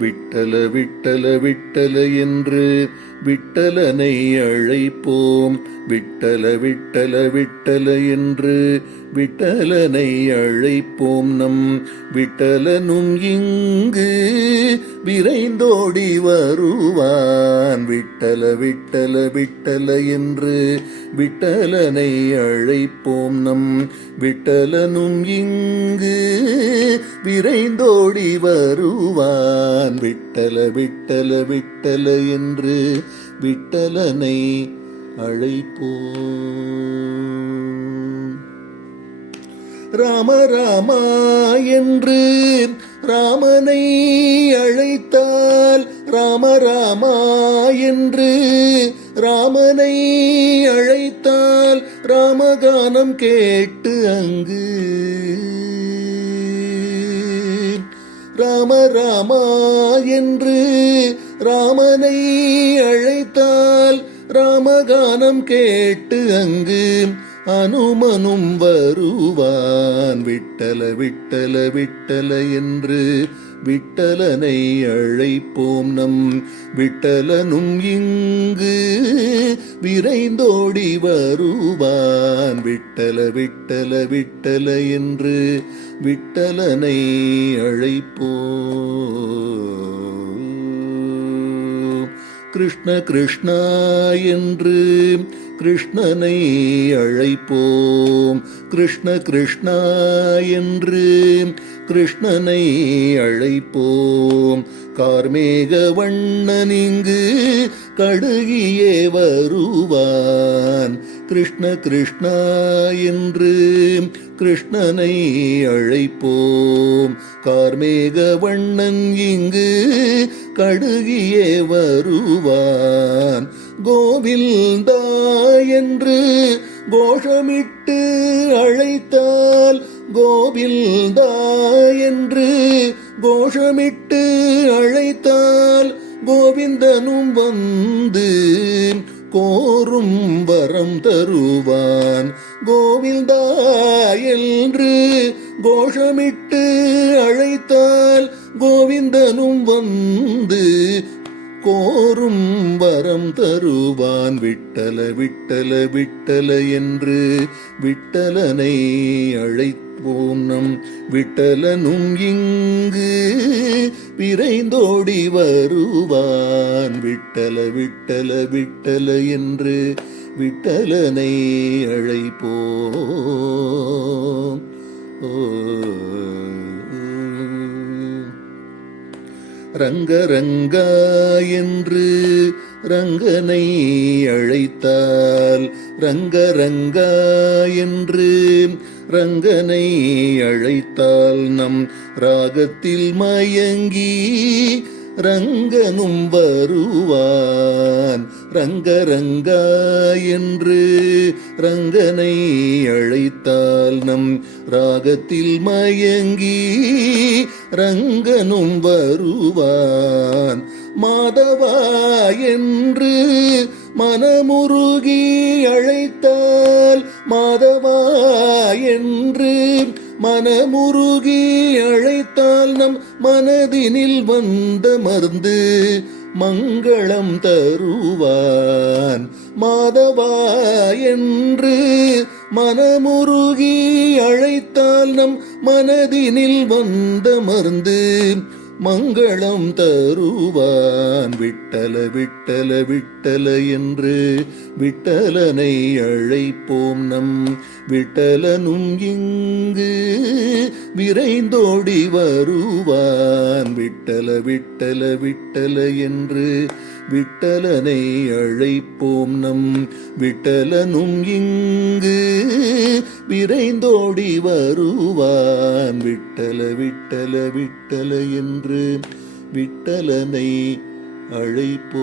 விட்டல விட்டல விட்டல என்று விட்டலனை அழைப்போம். விட்டல விட்டல விட்டல என்று விட்டலனை அழைப்போம். நம் விட்டலனும் இங்கு விரைந்தோடி வருவான். விட்டல விட்டல விட்டல என்று விட்டலனை அழைப்போம். நம் விட்டலனும் இங்கு விரைந்தோடி வருவான். விட்டல விட்டல விட்டல என்று விட்டலனை அழைப்போம். ராம ராமா என்று ராமனை அழைத்தால், ராம ராமா என்று ராமனை அழைத்தால் ராமகானம் கேட்டு அங்கு ராம ராமா என்று ராமனை அழைத்தால் ராமகானம் கேட்டு அங்கு அனுமனும் வருவான். விட்டல விட்டல விட்டல என்று விட்டலனை அழைப்போம். நம் விட்டலனும் இங்கு விரைந்தோடி வருவான். விட்டல விட்டல விட்டல என்று விட்டலனை அழைப்போம். கிருஷ்ண கிருஷ்ணா என்று கிருஷ்ணனை அழைப்போம். கிருஷ்ண கிருஷ்ணா என்று கிருஷ்ணனை அழைப்போம். கார்மேக வண்ணன் இங்கு கடுகியே வருவான். கிருஷ்ண கிருஷ்ணா என்று கிருஷ்ணனை அழைப்போம். கார்மேக வண்ணன் இங்கு கடுகியே வருவான். கோவிந்தா என்று கோஷமிட்டு அழைத்தால், கோவிந்தா என்று கோஷமிட்டு அழைத்தால் கோவிந்தனும் வந்து கோரும் வரம் தருவான். கோவிந்தா என்று கோஷமிட்டு அழைத்தால் கோவிந்தனும் வந்து கோரும் வரம் தருவான். விட்டல விட்டல விட்டல என்று விட்டலனை அழைப்போம். நம் விட்டலனும் இங்கு விரைந்தோடி வருவான். விட்டல விட்டல விட்டல என்று விட்டலனை அழைப்போம். ரங்க ரங்கா என்று ரங்கனை அழைத்தால், ரங்க ரங்கா என்று ரங்கனை அழைத்தால் நம் ராகத்தில் மயங்கி ரங்கனும் வருவான். ரங்க ரங்கா என்று ரங்கனை அழைத்தால் நம் ராகத்தில் மயங்கி ரங்கனும் வருவான். மாதவா என்று மனமுருகி அழைத்தால், மாதவா என்று மனமுருகி அழைத்தால் நம் மனதினில் வந்த மருந்து மங்களம் தருவான். மாதவா என்று மனமுருகி அழைத்தால் நம் மனதினில் வந்த மருந்து மங்களம் தருவான். விட்டல விட்டல விட்டல என்று விட்டலனை அழைப்போம். நம் விட்டலனும் இங்கு விரைந்தோடி வருவான். விட்டல விட்டல விட்டல என்று விட்டலனை அழைப்போம். நம் விட்டலனும் இங்கு விரைந்தோடி வருவான். விட்டல விட்டல விட்டல என்று விட்டலனை அழைப்போம்.